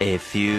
A few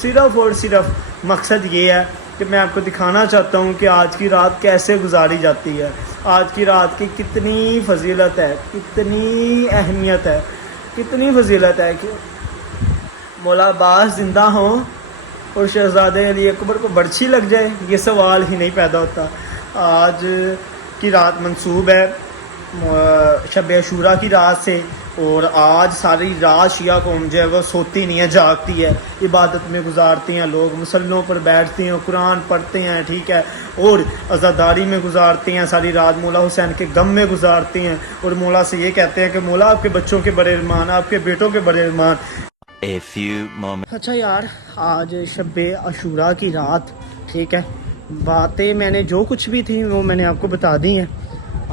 صرف اور صرف مقصد یہ ہے کہ میں آپ کو دکھانا چاہتا ہوں کہ آج کی رات کیسے گزاری جاتی ہے، آج کی رات کی کتنی فضیلت ہے، کتنی اہمیت ہے، کتنی فضیلت ہے کہ مولا عباس زندہ ہوں اور شہزادے علی اکبر کو برچھی لگ جائے، یہ سوال ہی نہیں پیدا ہوتا۔ آج کی رات منسوب ہے شب عاشوراء کی رات سے، اور آج ساری رات شیعہ قوم جو ہے وہ سوتی نہیں ہے، جاگتی ہے، عبادت میں گزارتی ہیں، لوگ مصلوں پر بیٹھتے ہیں، قرآن پڑھتے ہیں، ٹھیک ہے، اور عزاداری میں گزارتے ہیں، ساری رات مولا حسین کے غم میں گزارتے ہیں، اور مولا سے یہ کہتے ہیں کہ مولا آپ کے بچوں کے بڑے ارمان، آپ کے بیٹوں کے بڑے ارمان۔ A few moments. اچھا یار، آج شب عاشوراء کی رات، ٹھیک ہے، باتیں میں نے جو کچھ بھی تھیں وہ میں نے آپ کو بتا دی ہیں۔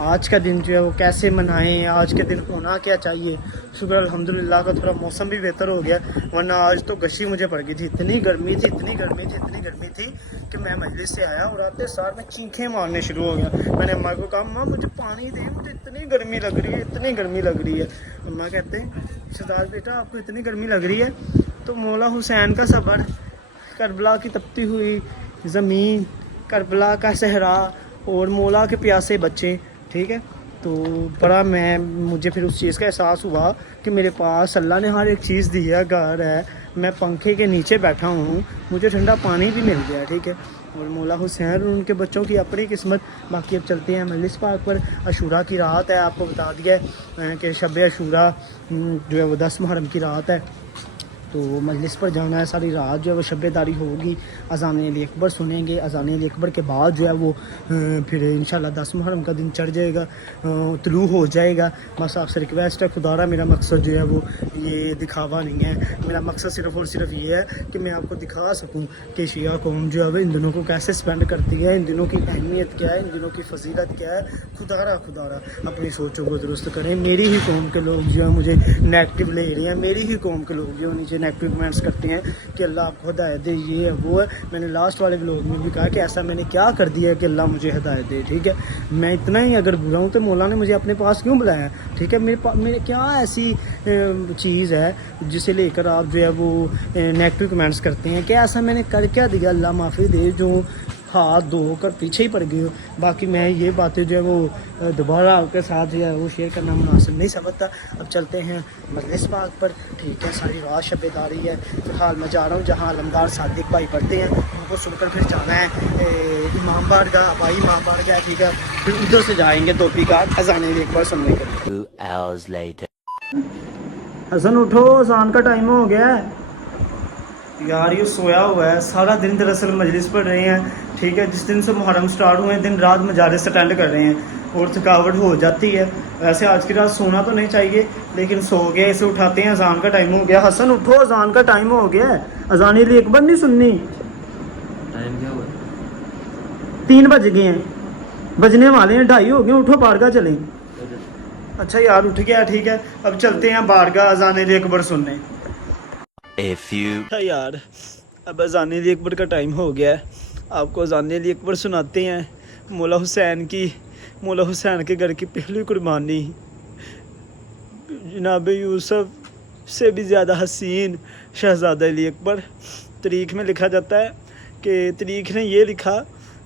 آج کا دن جو ہے وہ کیسے منائیں، آج کے دن ہونا کیا چاہیے۔ شکر الحمدللہ کا تھوڑا موسم بھی بہتر ہو گیا، ورنہ آج تو گشی مجھے پڑ گئی تھی، اتنی گرمی تھی، اتنی گرمی تھی، اتنی گرمی تھی کہ میں مجلس سے آیا اور آتے ساتھ میں چینخیں مارنے شروع ہو گیا۔ میں نے اماں کو کہا اماں مجھے پانی دے، مجھے اتنی گرمی لگ رہی ہے، اتنی گرمی لگ رہی ہے۔ اماں کہتے ہیں شہزاد بیٹا آپ کو اتنی گرمی لگ رہی ہے تو مولا حسین کا صبر، کربلا کی تپتی ہوئی زمین، کربلا کا صحرا اور مولا کے پیاسے بچے، ٹھیک ہے، تو بڑا مجھے پھر اس چیز کا احساس ہوا کہ میرے پاس اللہ نے ہر ایک چیز دی ہے، گھر ہے، میں پنکھے کے نیچے بیٹھا ہوں، مجھے ٹھنڈا پانی بھی مل گیا، ٹھیک ہے، اور مولا حسین اور ان کے بچوں کی اپنی قسمت۔ باقی اب چلتے ہیں مجلس پاک پر۔ عاشوراء کی رات ہے، آپ کو بتا دیا ہے کہ شب عاشوراء جو ہے وہ 10 محرم کی رات ہے، تو مجلس پر جانا ہے، ساری رات جو ہے وہ شب داری ہوگی، اذان علی اکبر سنیں گے، اذان علی اکبر کے بعد جو ہے وہ پھر انشاءاللہ 10 محرم کا دن چڑھ جائے گا، طلوع ہو جائے گا۔ بس آپ سے ریکویسٹ ہے، خدا را میرا مقصد جو ہے وہ یہ دکھاوا نہیں ہے، میرا مقصد صرف اور صرف یہ ہے کہ میں آپ کو دکھا سکوں کہ شیعہ قوم جو ہے وہ ان دنوں کو کیسے سپینڈ کرتی ہے، ان دنوں کی اہمیت کیا ہے، ان دنوں کی فضیلت کیا ہے۔ خدا را اپنی سوچوں کو درست کریں۔ میری ہی قوم کے لوگ جو ہے مجھے نیگیٹو لے رہے ہیں، میری ہی قوم کے لوگ جو نیچے نیگیٹو کمنٹس کرتے ہیں کہ اللہ آپ کو ہدایت دے، یہ ہے وہ ہے۔ میں نے لاسٹ والے ولاگ میں بھی کہا کہ ایسا میں نے کیا کر دیا ہے کہ اللہ مجھے ہدایت دے، ٹھیک ہے، میں اتنا ہی اگر برا ہوں تو مولا نے مجھے اپنے پاس کیوں بلایا، ٹھیک ہے، میرے کیا ایسی چیز ہے جسے لے کر آپ جو ہے وہ نیگیٹو کمنٹس کرتے ہیں، کہ ایسا میں نے کر کیا دیا، اللہ معافی دے، جو ہاتھ دھو کر پیچھے ہی پڑ گئے ہو۔ باقی میں یہ باتیں جو ہے وہ دوبارہ آپ کے ساتھ جو ہے وہ شیئر کرنا مناسب نہیں سمجھتا۔ اب چلتے ہیں مجلس پاک پر، ٹھیک ہے، ساری رات شب داری ہے۔ فی الحال میں جا رہا ہوں جہاں علمدار صادق بھائی پڑھتے ہیں، ان کو سن کر پھر جانا ہے امام بارگاہ، آبائی امام بارگاہ، ٹھیک ہے، پھر ادھر سے جائیں گے توپی کا اذان ایک بار سننے کے لیے۔ 2 hours later. حسن اٹھو، اذان کا ٹائم ہو گیا ہے یار، یہ سویا ہوا ہے سارا دن، دراصل مجلس پڑھ رہے ہیں، ٹھیک ہے، جس دن سے محرم سٹارٹ ہوئے ہیں دن رات مجالس اٹینڈ کر رہے ہیں اور تھکاوٹ ہو جاتی ہے۔ ویسے آج کی رات سونا تو نہیں چاہیے لیکن سو گیا، اسے اٹھاتے ہیں، اذان کا ٹائم ہو گیا۔ حسن اٹھو، اذان کا ٹائم ہو گیا ہے، اذان علی اکبر نہیں سننی، ٹائم کیا ہوا ہے؟ 3 بج گئے ہیں، بجنے والے ہیں، 2:30 ہو گئے، اٹھو بارگاہ چلیں۔ اچھا یار اٹھ گیا، ٹھیک ہے، اب چلتے ہیں بارگاہ اذان علی اکبر سننے۔ A few. یار اب اذان علی اکبر کا ٹائم ہو گیا ہے، آپ کو اذان علی اکبر سناتے ہیں۔ مولا حسین کے گھر کی پہلی قربانی، جناب یوسف سے بھی زیادہ حسین شہزادہ علی اکبر۔ تاریخ میں لکھا جاتا ہے کہ تاریخ نے یہ لکھا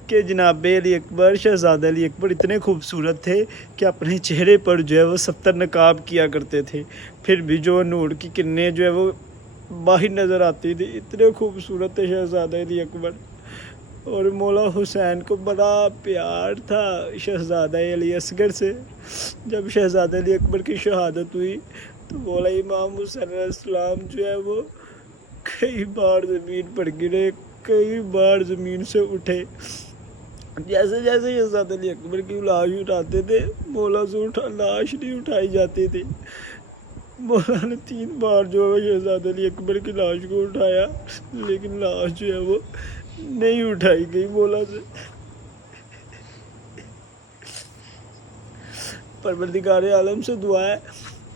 کہ جناب علی اکبر، شہزادہ علی اکبر اتنے خوبصورت تھے کہ اپنے چہرے پر جو ہے وہ 70 نقاب کیا کرتے تھے، پھر بھی جو نور کی کرنیں جو ہے وہ باہر نظر آتی تھی، اتنے خوبصورت تھے شہزادہ علی اکبر۔ اور مولا حسین کو بڑا پیار تھا شہزادہ علی اصغر سے۔ جب شہزادہ علی اکبر کی شہادت ہوئی تو مولا امام حسین علیہ السلام جو ہے وہ کئی بار زمین پر گرے، کئی بار زمین سے اٹھے۔ جیسے جیسے شہزادہ علی اکبر کی لاش اٹھاتے تھے، مولا سے لاش نہیں اٹھائی جاتی تھی۔ مولا نے 3 بار جو ہے شہزادہ علی اکبر کی لاش کو اٹھایا لیکن لاش جو ہے وہ نہیں اٹھائی گئی مولا سے۔ پروردگار عالم سے دعا ہے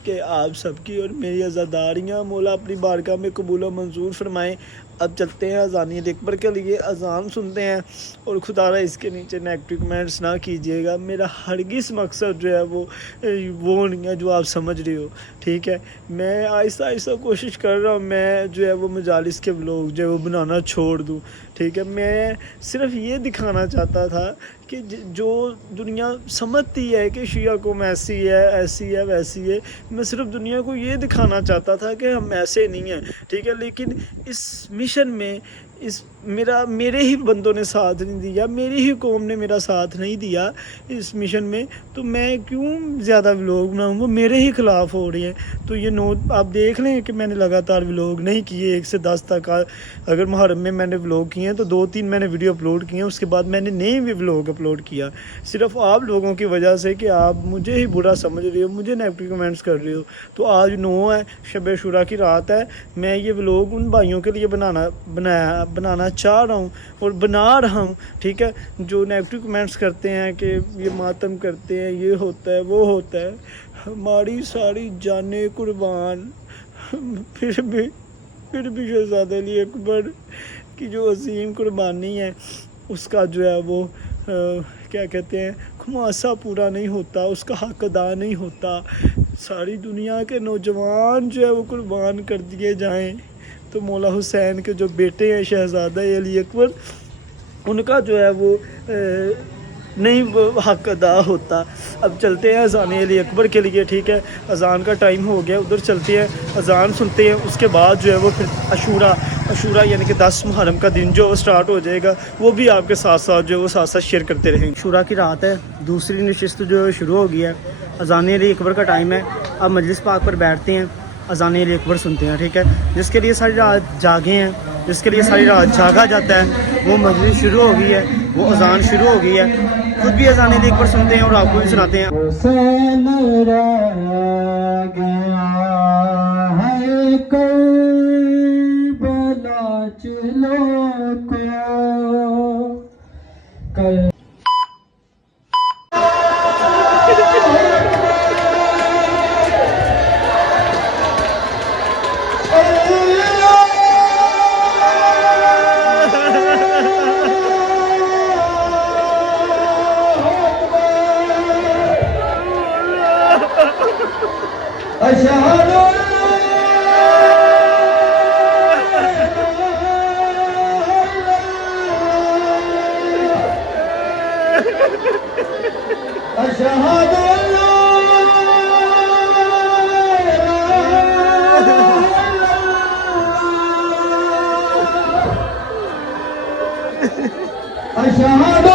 کہ آپ سب کی اور میری عزاداریاں مولا اپنی بارگاہ میں قبول و منظور فرمائیں۔ اب چلتے ہیں اذان اکبر کے لیے, اذان سنتے ہیں. اور خدا را اس کے نیچے نیگیٹو کمنٹس نہ کیجیے گا, میرا ہرگز مقصد جو ہے وہ نہیں ہے جو آپ سمجھ رہے ہو, ٹھیک ہے. میں آہستہ آہستہ کوشش کر رہا ہوں میں جو ہے وہ مجالس کے ولاگ جو ہے وہ بنانا چھوڑ دوں, ٹھیک ہے. میں صرف یہ دکھانا چاہتا تھا کہ جو دنیا سمجھتی ہے کہ شیعہ قوم ایسی ہے ویسی ہے, میں صرف دنیا کو یہ دکھانا چاہتا تھا کہ ہم ایسے نہیں ہیں, ٹھیک ہے. لیکن اس مشن میں میرے ہی بندوں نے ساتھ نہیں دیا, میری ہی قوم نے میرا ساتھ نہیں دیا اس مشن میں, تو میں کیوں زیادہ ولاگ بناؤں, وہ میرے ہی خلاف ہو رہی ہیں. تو یہ نوٹ آپ دیکھ لیں کہ میں نے لگاتار ولاگ نہیں کیے 1 سے 10 تک. اگر محرم میں میں نے ولاگ کیے ہیں تو 2-3 میں نے ویڈیو اپلوڈ کیے ہیں, اس کے بعد میں نے نہیں بھی ولاگ اپلوڈ کیا, صرف آپ لوگوں کی وجہ سے کہ آپ مجھے ہی برا سمجھ رہے ہو, مجھے نیگیٹو کمنٹس کر رہے ہو. تو آج 9 ہے, شب عاشوراء کی رات ہے, میں یہ ولاگ ان بھائیوں کے لیے بنانا چاہ رہا ہوں اور بنا رہا ہوں, ٹھیک ہے. جو نیگیٹو کمنٹس کرتے ہیں کہ یہ ماتم کرتے ہیں, یہ ہوتا ہے وہ ہوتا ہے, ہماری ساری جانیں قربان. پھر بھی شہزادہ علی اکبر کی جو عظیم قربانی ہے اس کا جو ہے وہ کیا کہتے ہیں خماسہ پورا نہیں ہوتا, اس کا حق ادا نہیں ہوتا. ساری دنیا کے نوجوان جو ہے وہ قربان کر دیے جائیں تو مولا حسین کے جو بیٹے ہیں شہزادہ علی اکبر, ان کا جو ہے وہ نہیں حق ادا ہوتا. اب چلتے ہیں اذان علی اکبر کے لیے, ٹھیک ہے. اذان کا ٹائم ہو گیا, ادھر چلتے ہیں, اذان سنتے ہیں. اس کے بعد جو ہے وہ پھر عاشوراء یعنی کہ 10 محرم کا دن جو سٹارٹ ہو جائے گا, وہ بھی آپ کے ساتھ ساتھ جو ہے وہ ساتھ شیئر کرتے رہیں. عاشوراء کی رات ہے, دوسری نشست جو شروع ہو گئی ہے, اذان علی اکبر کا ٹائم ہے. اب مجلس پاک پر بیٹھتے ہیں, اذان علی اکبر سنتے ہیں, ٹھیک ہے. جس کے لیے ساری رات جاگے ہیں, جس کے لیے ساری رات جاگا جاتا ہے, وہ مجلس شروع ہو گئی ہے, وہ اذان شروع ہو گئی ہے. خود بھی اذان علی اکبر سنتے ہیں اور آپ کو بھی سناتے ہیں. حسین رہ گیا ہے کربلا چلو کو کر اشہد اشہد اشہد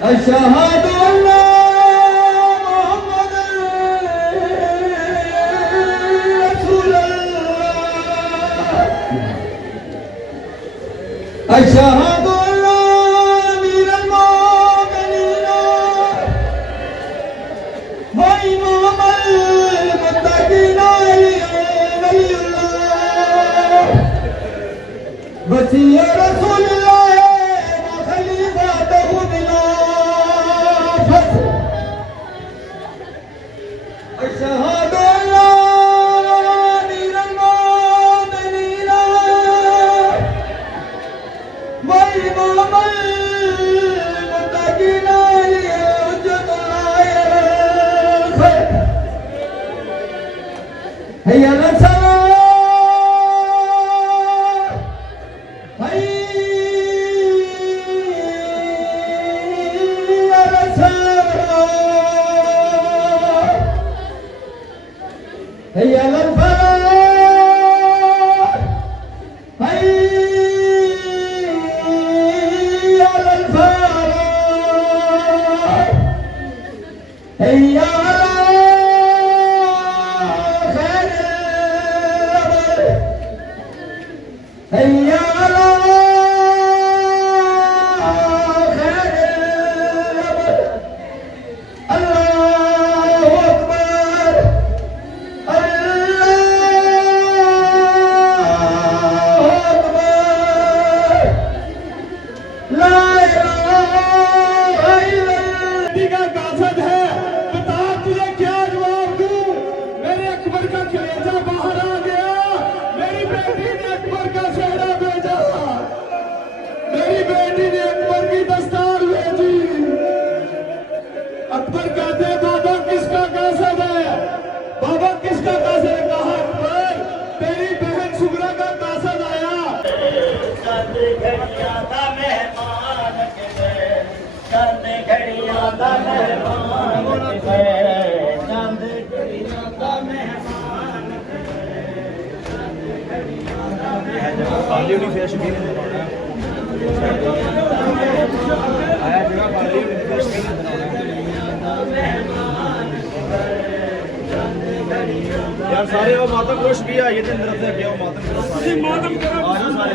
اشہد اللہ محمد رسول اللہ اشہد اللہ امیر المؤمنین وامام المتقین ولی اللہ وصی رسول اللہ اشہد اللہ امیر المؤمنین وامام المتقین حجۃ اللہ حی علی الصلاۃ حی علی الفلاح حی علی الفلاح حی علی خیر العمل حی علی خیر العمل اللہ اکبر لا إله ਦਾ ਮਹਿਮਾਨ ਹੈ ਚੰਦ ਘੜੀਆਂ ਦਾ ਮਹਿਮਾਨ ਪਾਲੀ ਹੋਣੀ ਫੇਰ ਸ਼ਬੀਰ ਆਇਆ ਜਿਹੜਾ ਪਾਲੀ ਹੋਣੀ ਫੇਰ ਸ਼ਬੀਰ ਯਾਰ ਸਾਰੇ ਉਹ ਮਾਤਮ ਖੁਸ਼ ਵੀ ਆਈਏ ਤੇ ਅੰਦਰ ਅੱਗੇ ਉਹ ਮਾਤਮ ਕਰੋ ਤੁਸੀਂ ਮਾਤਮ ਕਰੋ ਆ ਜਾਓ ਸਾਰੇ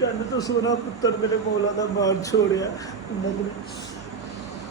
ਚੰਨ ਤੋਂ ਸੋਨਾ ਪੁੱਤਰ ਮੇਰੇ ਮੌਲਾ ਦਾ ਮਾਨ ਛੋੜਿਆ